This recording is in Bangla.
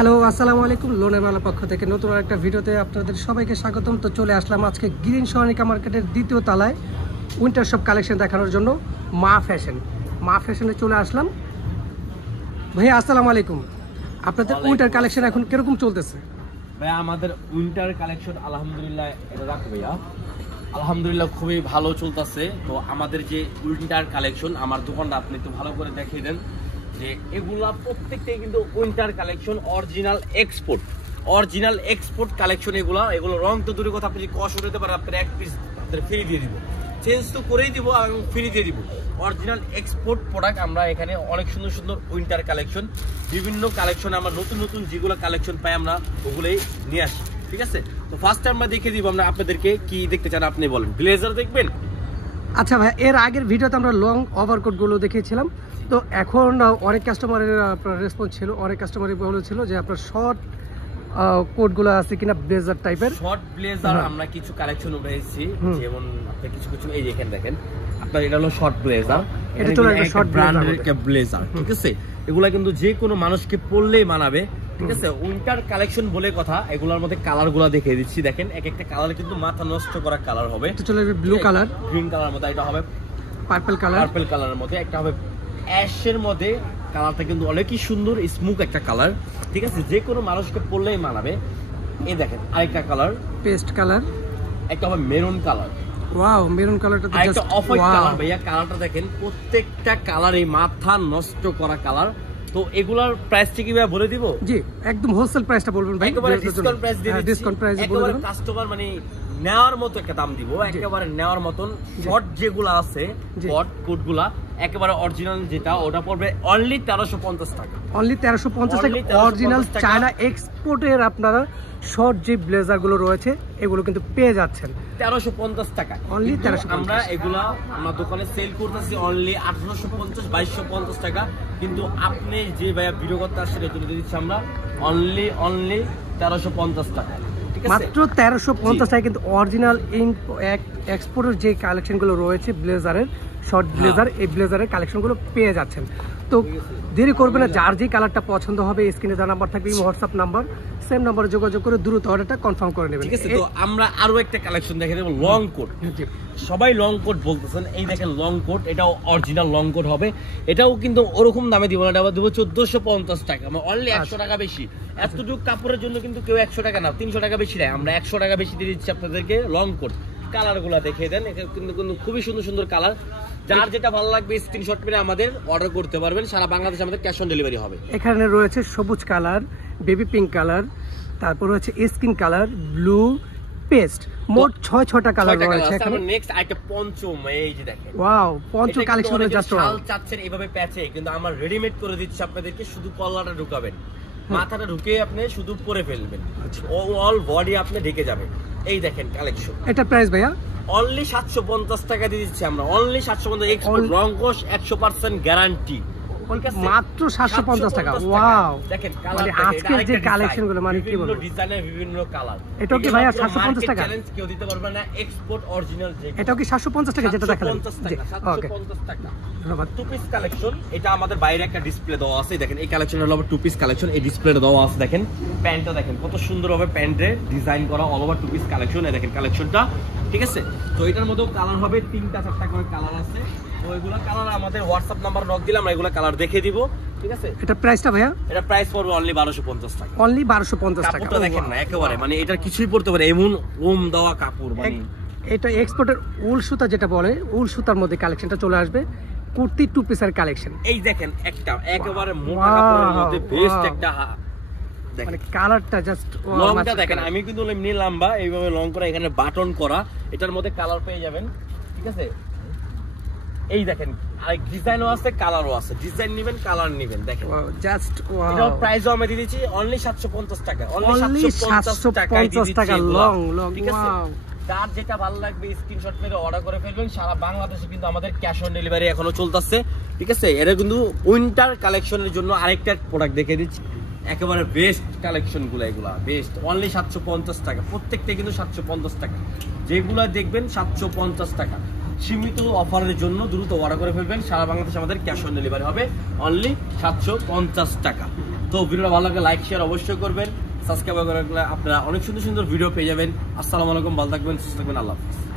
হ্যালো, আসসালামু আলাইকুম। লোনের মেলার পক্ষ থেকে নতুন একটা ভিডিওতে আপনাদের সবাইকে স্বাগতম। তো চলে আসলাম আজকে গ্রিন সনিকা মার্কেটের দ্বিতীয় তলায় উইন্টার শপ কালেকশন দেখানোর জন্য মা ফ্যাশনে চলে আসলাম। ভাইয়া আসসালামু আলাইকুম, আপনাদের উইন্টার কালেকশন এখন কিরকম চলতেছে? ভাইয়া আমাদের উইন্টার কালেকশন আলহামদুলিল্লাহ ভাইয়া আলহামদুলিল্লাহ খুবই ভালো চলতেছে। তো আমাদের যে উইন্টার কালেকশন আমার দোকানটা আপনি একটু ভালো করে দেখিয়ে দেন যে এগুলা প্রত্যেকটাই কিন্তু winter collection original export collection. এগুলো রং তো দূরের কথা, আপনি কষ্ট হতে পারেন আপনার এক পিস আপনার ফ্রি দিয়ে দিব, চেঞ্জ তো করেই দিব এবং ফ্রি দিয়ে দিব। অরিজিনাল এক্সপোর্ট প্রোডাক্ট আমরা এখানে অনেক সুন্দর সুন্দর উইন্টার কালেকশন, বিভিন্ন কালেকশন আমরা নতুন নতুন যেগুলো কালেকশন পাই আমরা ওগুলোই নিয়ে আসি। ঠিক আছে, তো ফার্স্ট আমরা দেখিয়ে দিব আমরা আপনাদেরকে কি দেখতে চান আপনি বলেন। ব্লেজার দেখবেন? আচ্ছা ভাই, এর আগের ভিডিওতে আমরা লং ওভারকোটগুলো দেখিয়েছিলাম। তো এখন অনেক কাস্টমারের আপনার রেসপন্স ছিল, অনেক কাস্টমারই বলেছিল যে আপনার শর্ট কোটগুলো আছে কিনা ব্লেজার টাইপের। শর্ট ব্লেজার আমরা কিছু কালেকশন উঠাইছি, যেমন আপনি কিছু কিছু এই যে এখানে দেখেন আপনার এটা হলো শর্ট ব্লেজার, এটা চলে একটা শর্ট ব্র্যান্ডের একটা ব্লেজার। ঠিক আছে, এগুলা কিন্তু যে কোনো মানুষকে পরলেই মানাবে। ঠিক আছে, উইন্টার কালেকশন বলে কথা। এগুলোর মধ্যে কালার গুলা দেখিয়ে দিচ্ছি, দেখেন এক একটা কালার কিন্তু মাথা নষ্ট করা কালার হবে। এটা চলে ব্লু কালার, গ্রিন কালার মধ্যে, এটা হবে পার্পল কালারের মধ্যে, একটা হবে অ্যাশের মধ্যে। কালারটা কিন্তু অনেকই সুন্দর স্মুথ একটা কালার। ঠিক আছে, যে কোনো মানুষকে পরলেই মানাবে। এই দেখেন আরেকটা কালার পেস্ট কালার, একটা হবে মেরুন কালার। ওয়াও, মেরুন কালারটা তো জাস্ট অফ হোয়াইট কালার ভাইয়া। কালারটা দেখেন, প্রত্যেকটা কালারই মাথা নষ্ট করা কালার। তো এগুলার প্রাইসটা কি ভাইয়া বলে দিব? জি, একদম হোলসেল প্রাইসটা বলবেন ভাই। একেবারে ডিসকাউন্ট প্রাইস দিয়ে দিচ্ছি, ডিসকাউন্ট প্রাইস বলে একেবারে দেন। কাস্টমার মানে নেওয়ার মতো একটা দাম দিব, একেবারে নেওয়ার মতন। শর্ট যেগুলো আছে শর্ট কোটগুলা একেবারে অরিজিনাল যেটা, ওটা পড়বে অনলি 1350 টাকা। অনলি 1350 টাকা অরিজিনাল চায়না এক্সপোর্টের আপনারা শর্ট যে ব্লেজার গুলো রয়েছে এগুলো কিন্তু পেয়ে যাচ্ছেন 1350 টাকা অনলি। 1350 আমরা এগুলা আমার দোকানে সেল করতেছি অনলি 1850 2250 টাকা। কিন্তু আপনি যে ভাইয়া ভিডিও করতে আসছেন এর জন্য দিচ্ছি আমরা অনলি 1350 টাকা। মাত্র 1350 টাকা কিন্তু অরিজিনাল এক্সপোর্টের যে কালেকশনগুলো রয়েছে ব্লেজারের, শর্ট ব্লেজার, এই ব্লেজারের কালেকশনগুলো পেয়ে যাচ্ছেন। তো দেরি করবে না, যার যে কালারটা পছন্দ হবে স্ক্রিনে দেওয়া নাম্বার থাকবে, হোয়াটসঅ্যাপ নাম্বার, সেম নাম্বারে যোগাযোগ করে দ্রুত অর্ডারটা কনফার্ম করে নেবেন। ঠিক আছে, তো আমরা আরো একটা কালেকশন দেখে দেব, লং কোট। সবাই লং কোট বলতেছেন, এই দেখেন লং কোট, এটাও অরিজিনাল লং কোট হবে। এটাও কিন্তু ওরকম দামে দিব না, এটা দেবো 1450 টাকা, অনলি 100 টাকা বেশি। এতটুকু কাপড়ের জন্য কিন্তু কেউ 100 টাকা না 300 টাকা বেশি নেয়, আমরা 100 টাকা বেশি দিয়ে দিচ্ছি আপনাদেরকে লং কোট। কালার গুলা দেখিয়ে দেন, কিন্তু খুবই সুন্দর সুন্দর কালার। যার যেটা ভালো লাগবে স্ক্রিনশট মেরে আমাদের অর্ডার করতে পারবেন, সারা বাংলাদেশে আমাদের ক্যাশ অন ডেলিভারি হবে। এখানে রয়েছে সবুজ কালার, বেবি পিঙ্ক কালার, তারপর রয়েছে স্কিন কালার, ব্লু, পেস্ট, মোট 6টা কালার রয়েছে এখানে। নেক্সট আইটা পঞ্চম, এই যে দেখেন ওয়াও, পঞ্চম কালেকশন জাস্ট ওয়াও। চাচ্ছেন এইভাবে প্যাচে, কিন্তু আমরা রেডিমেড করে দিচ্ছি আপনাদেরকে, শুধু কলারটা ঢুকাবেন, মাথাটা ঢুকে আপনি শুধু পরে ফেলবেন, অল বডি আপনি ঢেকে যাবে। এই দেখেন কালেকশন, এটা প্রাইস ভাইয়া অনলি 750 টাকা দিয়ে দিচ্ছি আমরা, অনলি 750। এক্সপোর্ট রংকশ 100% গ্যারান্টি, মাত্র 750 টাকা। ওয়াও, দেখেন মানে আজকের যে কালেকশনগুলো মানে কি বলবো, ডিজাইনের বিভিন্ন কালার। এটা কি ভাইয়া 750 টাকা? চ্যালেঞ্জ কেউ দিতে পারবে না, এক্সপোর্ট অরিজিনাল। এটা কি 750 টাকা যেটা দেখালেন? 750 টাকা। ধন্যবাদ। টু পিস কালেকশন, এটা আমাদের বাইরে একটা ডিসপ্লে দেওয়া আছে, দেখেন এই কালেকশন হলো টু পিস কালেকশন, এই ডিসপ্লেটা দেওয়া আছে। দেখেন প্যান্টটা দেখেন কত সুন্দর হবে, প্যান্টে ডিজাইন করা all over two piece collection. এই দেখেন কালেকশনটা। ঠিক আছে, তো এটার মধ্যেও কালার হবে 3টা 4টা করে কালার আছে। তো এগুলো কালার আমাদের হোয়াটসঅ্যাপ নাম্বার নক দিলে আমরা এগুলো কালার দেখে দিব। ঠিক আছে, এটা প্রাইসটা ভাইয়া? এটা প্রাইস পড়বে অনলি 1250 টাকা। অনলি 1250 টাকা। কাপড়টা দেখেন না একেবারে, মানে এটা কিছুই পড়তে পারে এমন ওম দেওয়া কাপড়। মানে এটা এক্সপোর্টের উল সুতা যেটা বলে, উল সুতার মধ্যে কালেকশনটা চলে আসবে, কুর্তি টু পিসের কালেকশন। এই দেখেন একটা একেবারে মোটা কাপড়ের মধ্যে বেস্ট একটা, মানে কালারটা জাস্ট লংটা দেখেন। আমি কিন্তু এমনি লম্বা, এইভাবে লং করা, এখানে বাটন করা, এটার মধ্যে কালার পেয়ে যাবেন। ঠিক আছে, এই দেখেন আরেক ডিজাইনও আছে, কালারও আছে, ডিজাইন নেবেন কালার নেবেন। দেখেন জাস্ট ওয়াও, এটার প্রাইসও আমি দিয়ে দিচ্ছি অনলি 750 টাকা। অনলি 750 টাকা লং লং। ঠিক আছে, যার যেটা ভালো লাগবে স্ক্রিনশট মেরে অর্ডার করে ফেলবেন। সারা বাংলাদেশে কিন্তু আমাদের ক্যাশ অন ডেলিভারি এখনো চলতেছে। ঠিক আছে, এটা কিন্তু উইন্টার কালেকশনের জন্য আরেকটা প্রোডাক্ট দেখিয়ে দিচ্ছি, একেবারে বেস্ট কালেকশন গুলো, এগুলা বেস্ট, অনলি 750 টাকা। প্রত্যেকটা কিন্তু 750 টাকা, যেগুলো দেখবেন 750 টাকা। সীমিত অফারের জন্য দ্রুত অর্ডার করে ফেলবেন, সারা বাংলাদেশে আমাদের ক্যাশ অন ডেলিভারি হবে অনলি 750 টাকা। তো ভিডিওটা ভালো লাগলে লাইক শেয়ার অবশ্যই করবেন, সাবস্ক্রাইব করে রাখলে আপনারা অনেক সুন্দর সুন্দর ভিডিও পেয়ে যাবেন। আসসালামু আলাইকুম, ভালো থাকবেন, সুস্থ থাকবেন, আল্লাহ হাফেজ।